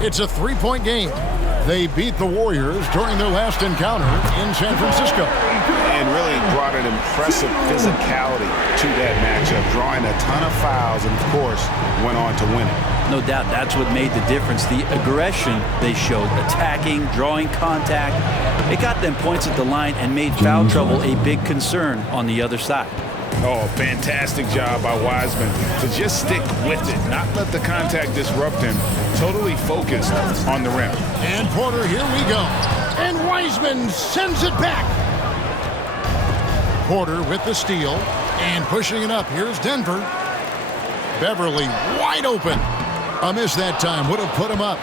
It's a three-point game. They beat the Warriors during their last encounter in San Francisco. And really brought an impressive physicality to that matchup, drawing a ton of fouls and, of course, went on to win it. No doubt that's what made the difference. The aggression they showed, attacking, drawing contact. It got them points at the line and made foul trouble a big concern on the other side. Oh, fantastic job by Wiseman to just stick with it, not let the contact disrupt him, totally focused on the rim. And Porter, here we go. And Wiseman sends it back. Porter with the steal and pushing it up. Here's Denver. Beverly wide open. A miss that time would have put him up.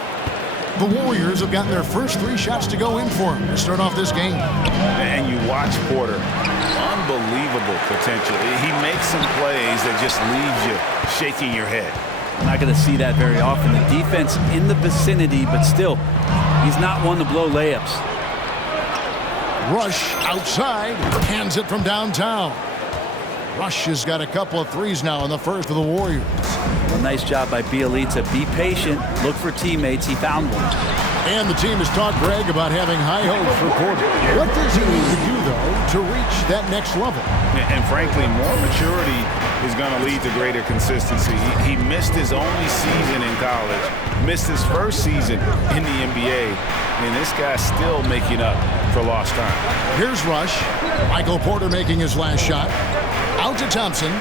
The Warriors have gotten their first 3 shots to go in for him to start off this game. And you watch Porter. Unbelievable potential. He makes some plays that just leaves you shaking your head. I'm not going to see that very often. The defense in the vicinity, but still, he's not one to blow layups. Rush outside, hands it from downtown. Rush has got a couple of threes now in the first for the Warriors. A nice job by Bielitsa. Be patient, look for teammates. He found one. And the team has talked Greg about having high hopes for Porter. What does he need to do, though, to reach that next level? And frankly, more maturity is going to lead to greater consistency. He missed his only season in college, missed his first season in the NBA, and this guy's still making up for lost time. Here's Rush. Michael Porter making his last shot. Out to Thompson.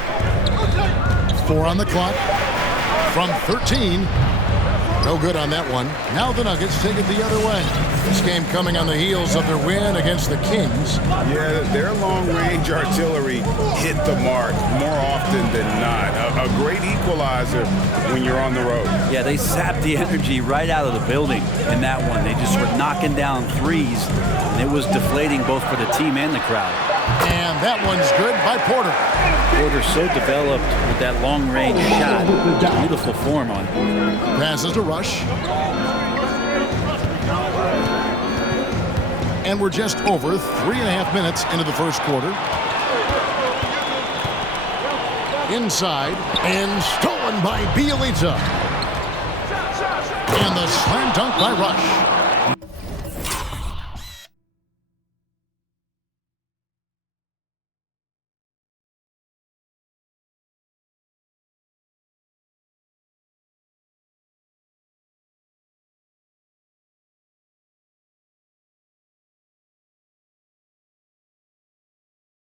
4 on the clock. From 13. No good on that one. Now the Nuggets take it the other way. This game coming on the heels of their win against the Kings. Yeah, their long-range artillery hit the mark more often than not. A great equalizer when you're on the road. Yeah, they sapped the energy right out of the building in that one. They just were knocking down threes, and it was deflating both for the team and the crowd. And that one's good by Porter. Porter so developed with that long-range shot. Beautiful form on him. Passes to Rush. And we're just over 3.5 minutes into the first quarter. Inside and stolen by Bielitsa. And the slam dunk by Rush.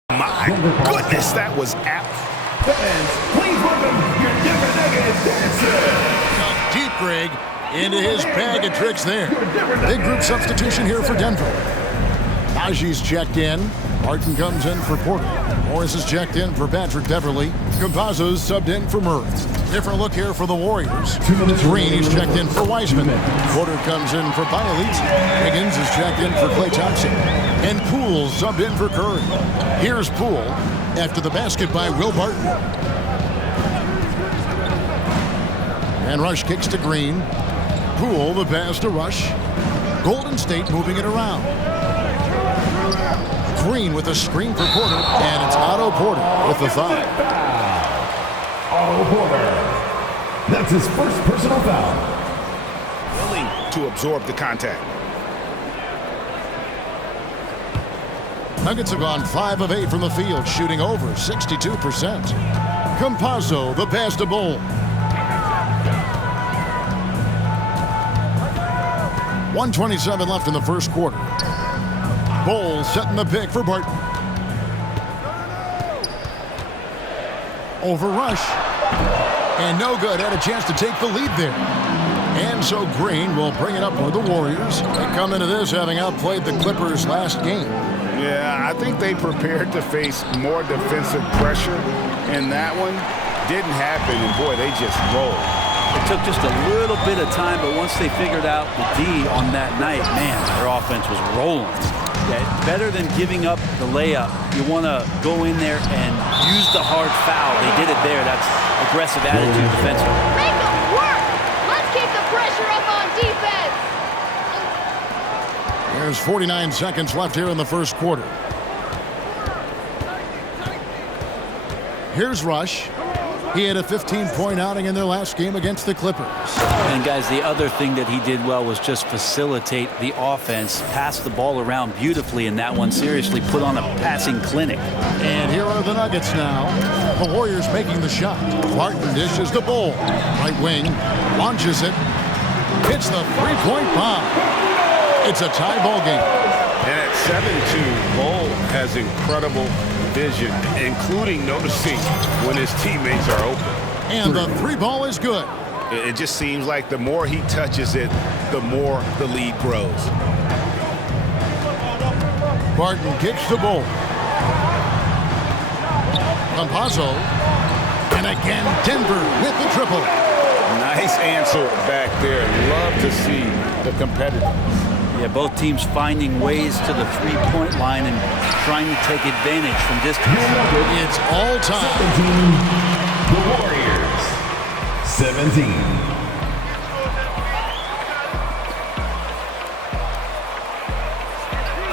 My goodness, that was apt. Fans, please welcome your Denver Nuggets dancer. Deep, Greg, into his bag of tricks there. Big group substitution here for Denver. Najee's checked in. Martin comes in for Porter. Morris is checked in for Patrick Beverly. Campazzo's subbed in for Murray. Different look here for the Warriors. Green is checked in for Wiseman. Porter comes in for Bielitsa. Higgins is checked in for Klay Thompson. And Poole subbed in for Curry. Here's Poole after the basket by Will Barton. And Rush kicks to Green. Poole, the pass to Rush. Golden State moving it around. Green with a screen for Porter, and it's Otto Porter with the foul. Otto Porter. That's his first personal foul. Willing to absorb the contact. Nuggets have gone 5 of 8 from the field, shooting over 62%. Campazzo, the pass to Bull. 1:27 left in the first quarter. Bull setting the pick for Barton. Over Rush. And no good. Had a chance to take the lead there. And so Green will bring it up for the Warriors. They come into this having outplayed the Clippers last game. Yeah, I think they prepared to face more defensive pressure, and that one didn't happen, and boy, they just rolled. It took just a little bit of time, but once they figured out the D on that night, man, their offense was rolling. Yeah, better than giving up the layup. You want to go in there and use the hard foul. They did it there. That's aggressive attitude defensively. Make them work! Let's keep the pressure up on defense! There's 49 seconds left here in the first quarter. Here's Rush. He had a 15-point outing in their last game against the Clippers. And guys, the other thing that he did well was just facilitate the offense, pass the ball around beautifully in that one. Seriously, put on a passing clinic. And here are the Nuggets now. The Warriors making the shot. Martin dishes the ball. Right wing, launches it. Hits the three-point bomb. It's a tie ball game. And at 7-2, Bull has incredible vision, including noticing when his teammates are open. And the three ball is good. It just seems like the more he touches it, the more the lead grows. Barton kicks the ball. Campazzo. And again, Denver with the triple. Nice answer back there. Love to see the competitiveness. Yeah, both teams finding ways to the three-point line and trying to take advantage from distance. It's all time. 17, the Warriors. 17.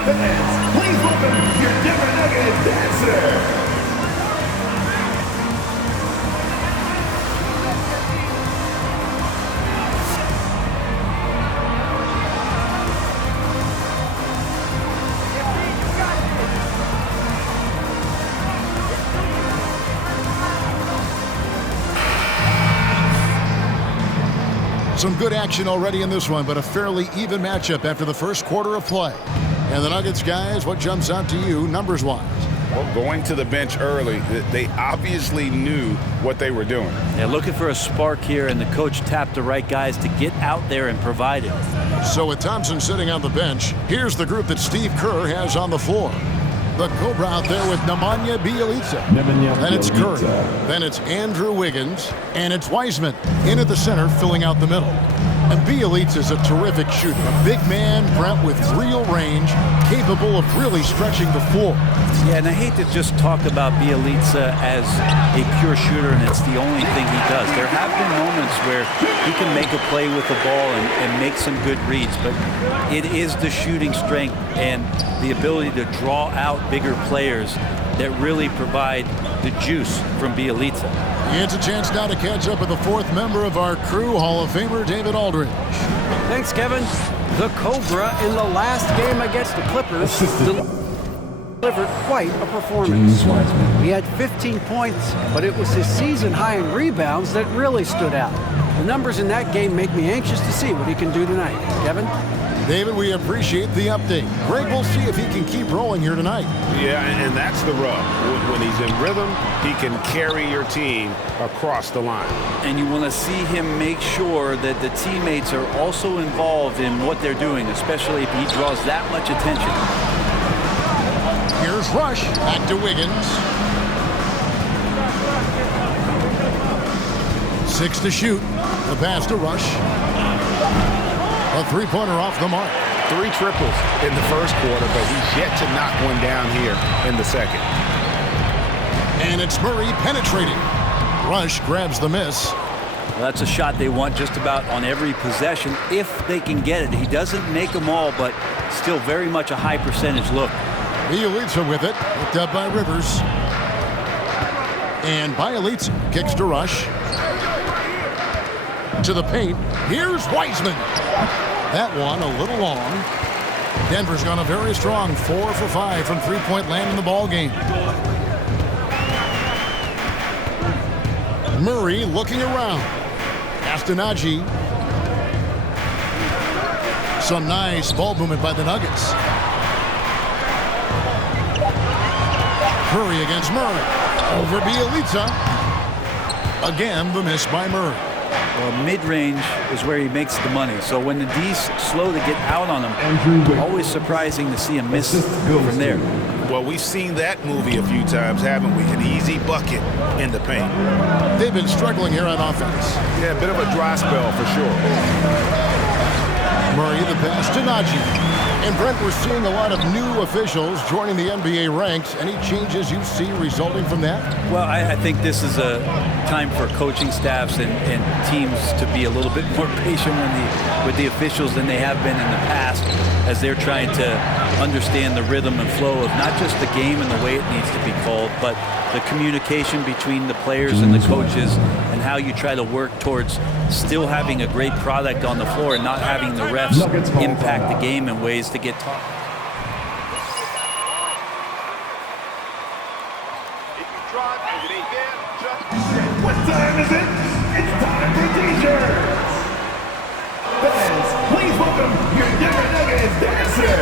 Fans, please welcome your Denver Nuggets dancer. Some good action already in this one, but a fairly even matchup after the first quarter of play. And the Nuggets, guys, what jumps out to you numbers-wise? Well, going to the bench early, they obviously knew what they were doing. Yeah, looking for a spark here, and the coach tapped the right guys to get out there and provide it. So with Thompson sitting on the bench, here's the group that Steve Kerr has on the floor. The Cobra out there with Nemanja Bjelica. Then it's Curry. Then it's Andrew Wiggins. And it's Wiseman in at the center, filling out the middle. And Bjelica's a terrific shooter. A big man, Brent, with real range, capable of really stretching the floor. Yeah, and I hate to just talk about Bjelica as a pure shooter and it's the only thing he does. There have been moments where he can make a play with the ball and make some good reads, but it is the shooting strength and the ability to draw out bigger players that really provide the juice from Bjelica. It's a chance now to catch up with the fourth member of our crew, Hall of Famer David Aldridge. Thanks, Kevin. The Cobra in the last game against the Clippers delivered quite a performance. He had 15 points, but it was his season high in rebounds that really stood out. The numbers in that game make me anxious to see what he can do tonight. Kevin? David, we appreciate the update. Greg, we'll see if he can keep rolling here tonight. Yeah, and that's the rub. When he's in rhythm, he can carry your team across the line. And you want to see him make sure that the teammates are also involved in what they're doing, especially if he draws that much attention. Here's Rush, back to Wiggins. 6 to shoot. The pass to Rush. A three-pointer off the mark. 3 triples in the first quarter, but he's yet to knock one down here in the second. And it's Murray penetrating. Rush grabs the miss. Well, that's a shot they want just about on every possession if they can get it. He doesn't make them all, but still very much a high percentage look. Bjelica with it, picked up by Rivers. And Bjelica kicks to Rush. To the paint. Here's Wiseman. That one a little long. Denver's gone a very strong 4 for 5 from three-point land in the ball game. Murray looking around. Astonagi. Some nice ball movement by the Nuggets. Curry against Murray. Over Bjelica. Again, the miss by Murray. Well, mid-range is where he makes the money. So when the D's slow to get out on him, always surprising to see him miss from there. Well, we've seen that movie a few times, haven't we? An easy bucket in the paint. They've been struggling here on offense. Yeah, a bit of a dry spell for sure. Murray the pass to Najee. And Brent, we're seeing a lot of new officials joining the NBA ranks. Any changes you see resulting from that? Well, I think this is a time for coaching staffs and teams to be a little bit more patient with the officials than they have been in the past as they're trying to understand the rhythm and flow of not just the game and the way it needs to be called, but the communication between the players and the coaches, and how you try to work towards still having a great product on the floor and not having the refs impact the game in ways to get taught. What time is it? It's time for T-shirts! Fans, please welcome your Denver Nuggets dancer!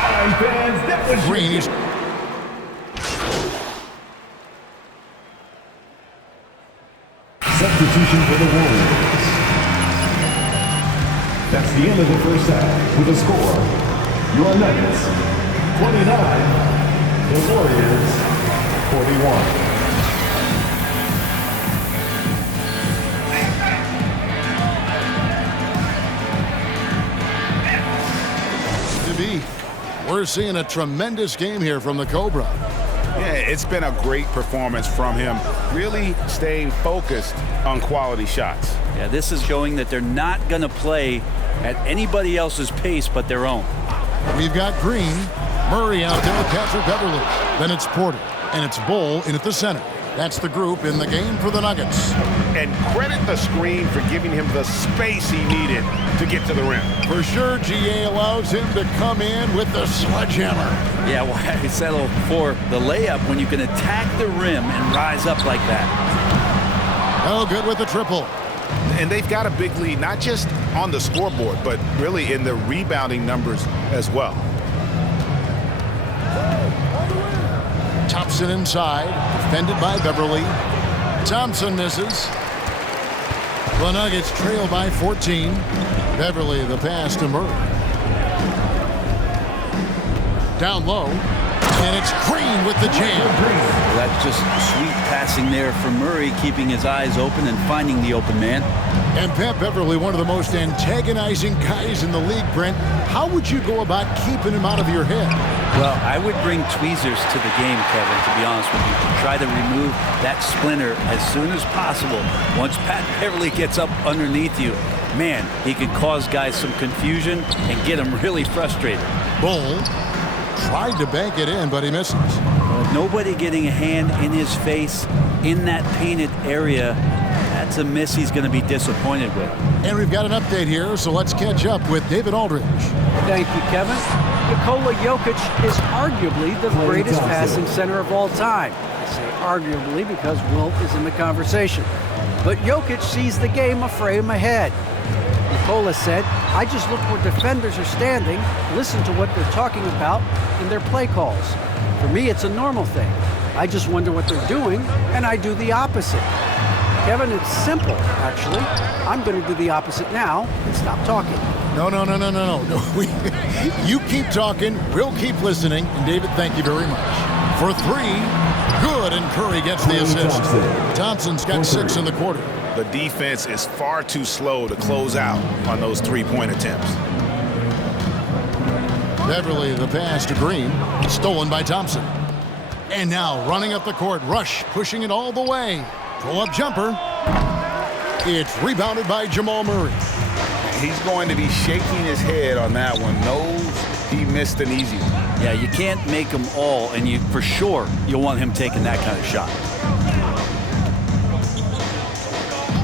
All right, fans, that was Green. Substitution for the Warriors. That's the end of the first half. With a score, your Nuggets 29, the Warriors 41. We're seeing a tremendous game here from the Cobra. Yeah, it's been a great performance from him, really staying focused on quality shots. Yeah, this is showing that they're not going to play at anybody else's pace but their own. We've got Green, Murray out there with Patrick Beverly. Then it's Porter, and it's Bull in at the center. That's the group in the game for the Nuggets. And credit the screen for giving him the space he needed to get to the rim. For sure, GA allows him to come in with the sledgehammer. Yeah, why settle for the layup when you can attack the rim and rise up like that? Oh, good with the triple. And they've got a big lead, not just on the scoreboard, but really in the rebounding numbers as well. Thompson inside, defended by Beverly. Thompson misses. The Nuggets trail by 14. Beverly the pass to Murray. Down low, and it's Green with the jam. That's just sweet passing there from Murray, keeping his eyes open and finding the open man. And Pat Beverly, one of the most antagonizing guys in the league, Brent. How would you go about keeping him out of your head? Well, I would bring tweezers to the game, Kevin, to be honest with you. Try to remove that splinter as soon as possible. Once Pat Beverly gets up underneath you, man, he can cause guys some confusion and get them really frustrated. Bull tried to bank it in, but he misses. Nobody getting a hand in his face in that painted area. That's a miss he's going to be disappointed with. And we've got an update here, so let's catch up with David Aldridge. Thank you, Kevin. Nikola Jokic is arguably the greatest passing center of all time. I say arguably because Wilt is in the conversation. But Jokic sees the game a frame ahead. Nikola said, I just look where defenders are standing, listen to what they're talking about in their play calls. For me, it's a normal thing. I just wonder what they're doing, and I do the opposite. Kevin, it's simple, actually. I'm going to do the opposite now and stop talking. No. You keep talking, we'll keep listening. And David, thank you very much. For three, good, and Curry gets the assist. Thompson's got 6 in the quarter. The defense is far too slow to close out on those three-point attempts. Beverly, the pass to Green, stolen by Thompson. And now running up the court, Rush pushing it all the way. Pull-up jumper. It's rebounded by Jamal Murray. He's going to be shaking his head on that one. Knows he missed an easy one. Yeah, you can't make them all, and for sure you'll want him taking that kind of shot.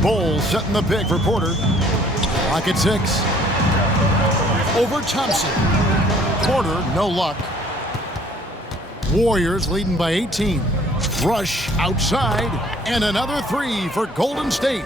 Bull setting the pick for Porter. Clock at 6. Over Thompson. Porter, no luck. Warriors leading by 18. Rush outside, and another 3 for Golden State.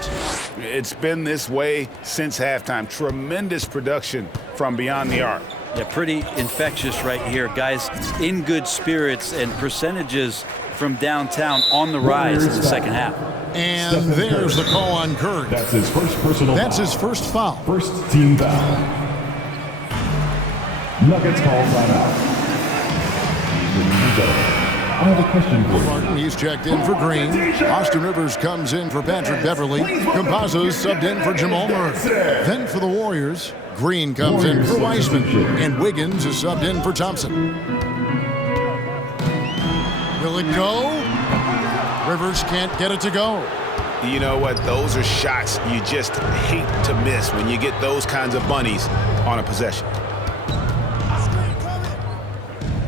It's been this way since halftime. Tremendous production from beyond the arc. Yeah, pretty infectious right here. Guys in good spirits, and percentages from downtown on the rise in the second half. And there's the call on Curry. That's his first personal foul. That's his first foul. First team foul. Nuggets call timeout. I have a question for you. Martin, he's checked in for Green. Austin Rivers comes in for Patrick Beverly. Campazzo's subbed in for Jamal Murray. Then for the Warriors, Green comes in for Wiseman. And Wiggins is subbed in for Thompson. Will it go? Rivers can't get it to go. You know what? Those are shots you just hate to miss when you get those kinds of bunnies on a possession.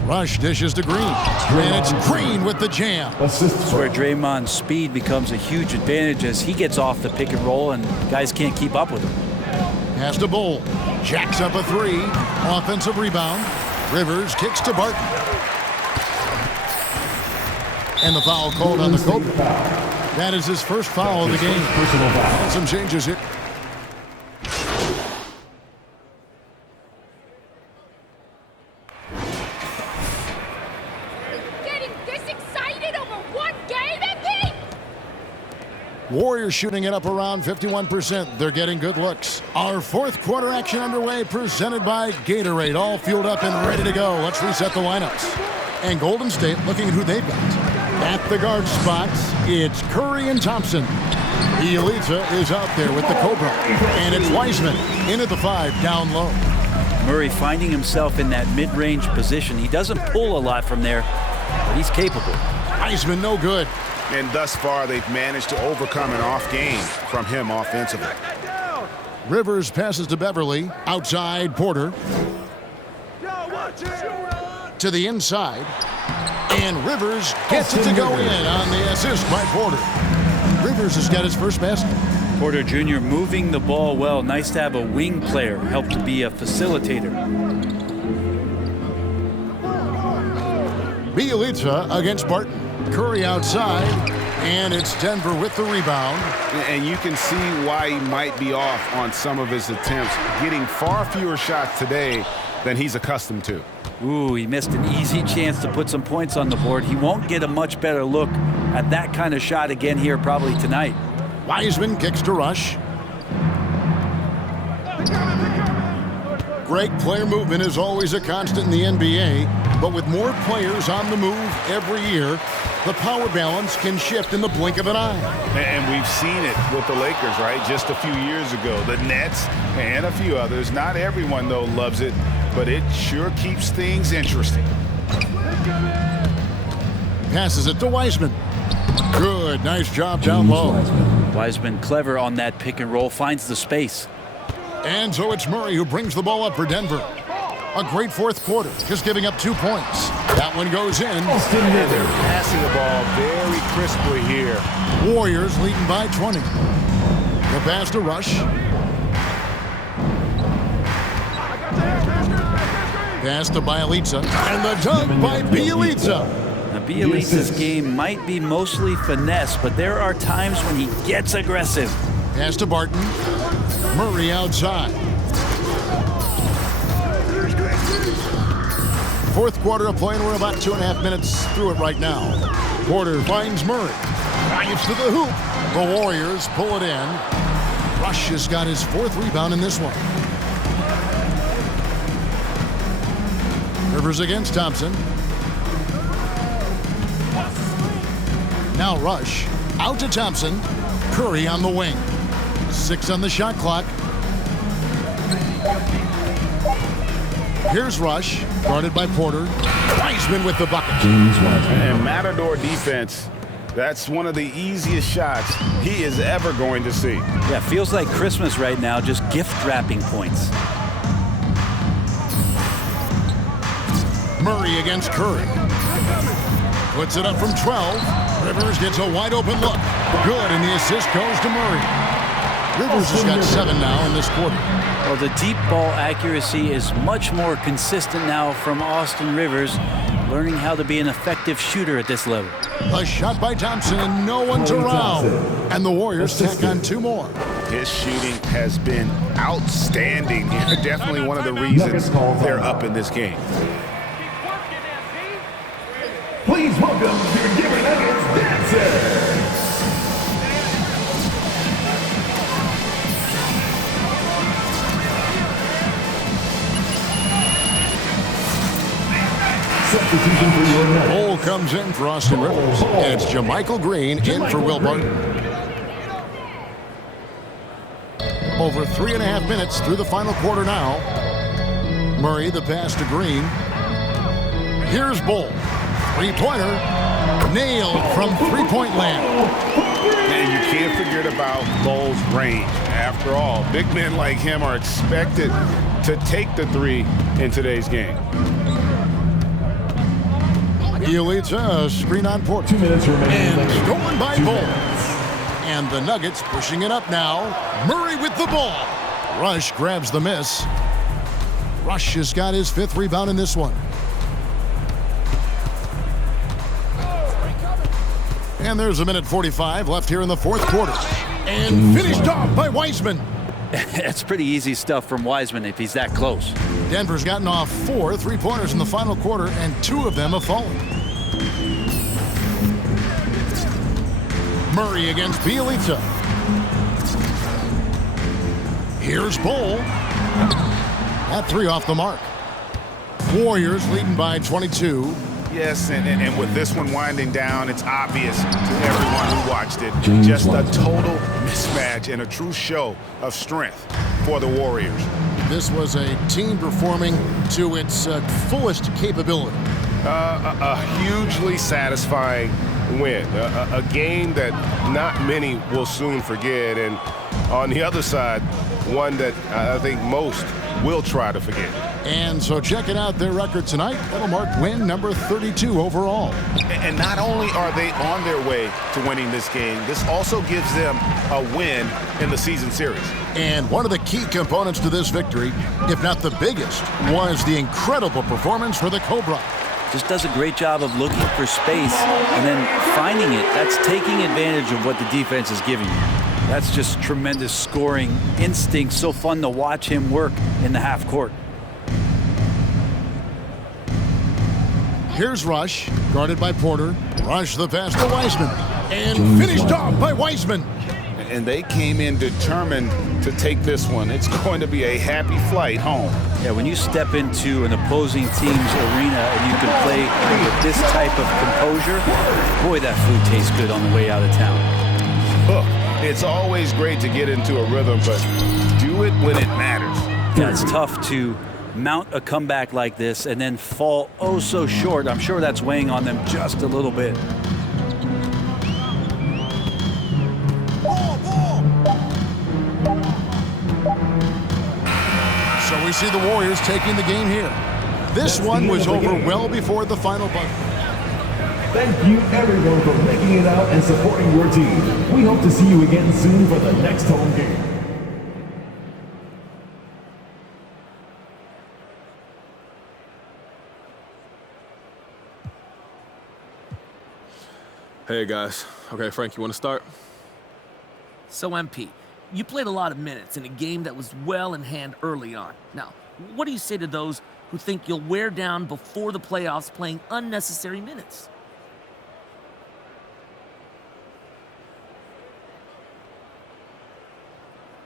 Rush dishes to Green. And it's Green with the jam. That's where Draymond's speed becomes a huge advantage as he gets off the pick and roll and guys can't keep up with him. Pass to Bull. Jacks up a three. Offensive rebound. Rivers kicks to Barton. And the foul called on the Cobra. That is his first foul of the game. And some changes here. Getting this excited over one game, MP? Warriors shooting it up around 51%. They're getting good looks. Our fourth quarter action underway, presented by Gatorade. All fueled up and ready to go. Let's reset the lineups. And Golden State looking at who they've got. At the guard spots, it's Curry and Thompson. Bielitsa is out there with the Cobra. And it's Wiseman in at the 5, down low. Murray finding himself in that mid-range position. He doesn't pull a lot from there, but he's capable. Wiseman no good. And thus far, they've managed to overcome an off game from him offensively. Rivers passes to Beverly. Outside, Porter. To the inside. And Rivers gets it to go in on the assist by Porter. Rivers has got his first basket. Porter Jr. moving the ball well. Nice to have a wing player help to be a facilitator. Bielitsa against Barton. Curry outside, and it's Denver with the rebound. And you can see why he might be off on some of his attempts, getting far fewer shots today than he's accustomed to. Ooh, he missed an easy chance to put some points on the board. He won't get a much better look at that kind of shot again here probably tonight. Wiseman kicks to Rush. Great player movement is always a constant in the NBA, but with more players on the move every year, the power balance can shift in the blink of an eye. And we've seen it with the Lakers, right? Just a few years ago. The Nets and a few others. Not everyone, though, loves it, but it sure keeps things interesting. Passes it to Wiseman. Good, nice job down low. Wiseman clever on that pick and roll, finds the space. And so it's Murray who brings the ball up for Denver. A great fourth quarter, just giving up 2 points. That one goes in. And they're passing the ball very crisply here. Warriors leading by 20. The pass to Rush. Pass to Bielitsa. And the dunk by Bielitsa. Now, Bielitsa's game might be mostly finesse, but there are times when he gets aggressive. Pass to Barton. Murray outside. Fourth quarter of play, and we're about 2.5 minutes through it right now. Porter finds Murray. Drives to the hoop. The Warriors pull it in. Rush has got his 4th rebound in this one. Rivers against Thompson. Now Rush. Out to Thompson. Curry on the wing. 6 on the shot clock. Here's Rush, guarded by Porter. Wiseman with the bucket. And Matador defense, that's one of the easiest shots he is ever going to see. Yeah, feels like Christmas right now, just gift wrapping points. Murray against Curry. Puts it up from 12. Rivers gets a wide open look. Good, and the assist goes to Murray. Rivers has got 7 now in this quarter. Well, the deep ball accuracy is much more consistent now from Austin Rivers, learning how to be an effective shooter at this level. A shot by Thompson, and no one's around. And the Warriors tack on 2 more. His shooting has been outstanding here. Definitely one of the reasons they're up in this game. Please welcome your Denver Nuggets dancer. Bull comes in for Austin Rivers, and it's JaMychal Green in for Will Barton. Over 3.5 minutes through the final quarter now. Murray, the pass to Green. Here's Bull. 3-pointer. Nailed from 3-point land. And you can't forget about Bull's range. After all, big men like him are expected to take the 3 in today's game. Bielitsa, screen on Porter. 2 minutes remaining. And stolen by Bull. And the Nuggets pushing it up now. Murray with the ball. Rush grabs the miss. Rush has got his 5th rebound in this one. And there's 1:45 left here in the 4th quarter. And finished off by Wiseman. It's pretty easy stuff from Wiseman if he's that close. Denver's gotten off 4 3-pointers in the final quarter, and 2 of them have fallen. Murray against Bielitsa. Here's Bull. That 3 off the mark. Warriors leading by 22. Yes, and with this one winding down, it's obvious to everyone who watched it. Just a total mismatch and a true show of strength for the Warriors. This was a team performing to its fullest capability. A hugely satisfying win. A game that not many will soon forget. And on the other side, one that I think most will try to forget. And so checking out their record tonight, that'll mark win number 32 overall. And not only are they on their way to winning this game, this also gives them a win in the season series. And one of the key components to this victory, if not the biggest, was the incredible performance for the Cobra. Just does a great job of looking for space and then finding it. That's taking advantage of what the defense is giving you. That's just tremendous scoring instinct. So fun to watch him work in the half court. Here's Rush, guarded by Porter. Rush the pass to Wiseman. And finished off by Wiseman. And they came in determined to take this one. It's going to be a happy flight home. Yeah, when you step into an opposing team's arena and you can play with this type of composure, boy, that food tastes good on the way out of town. Look, it's always great to get into a rhythm, but do it when it matters. Yeah, it's tough to mount a comeback like this and then fall oh so short. I'm sure that's weighing on them just a little bit. So we see the Warriors taking the game here. This one was over well before the final buzzer. Thank you everyone for making it out and supporting your team. We hope to see you again soon for the next home game. Hey guys. Okay, Frank, you want to start? So, MP, you played a lot of minutes in a game that was well in hand early on. Now, what do you say to those who think you'll wear down before the playoffs playing unnecessary minutes?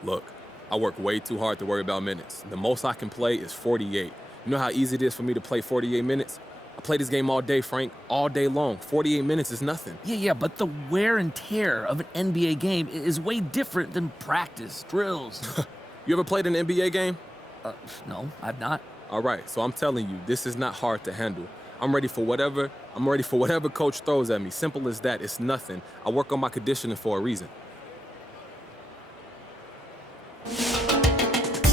Look, I work way too hard to worry about minutes. The most I can play is 48. You know how easy it is for me to play 48 minutes? I play this game all day, Frank, all day long. 48 minutes is nothing. Yeah, but the wear and tear of an NBA game is way different than practice, drills. You ever played an NBA game? No, I've not. All right, so I'm telling you, this is not hard to handle. I'm ready for whatever coach throws at me. Simple as that. It's nothing. I work on my conditioning for a reason.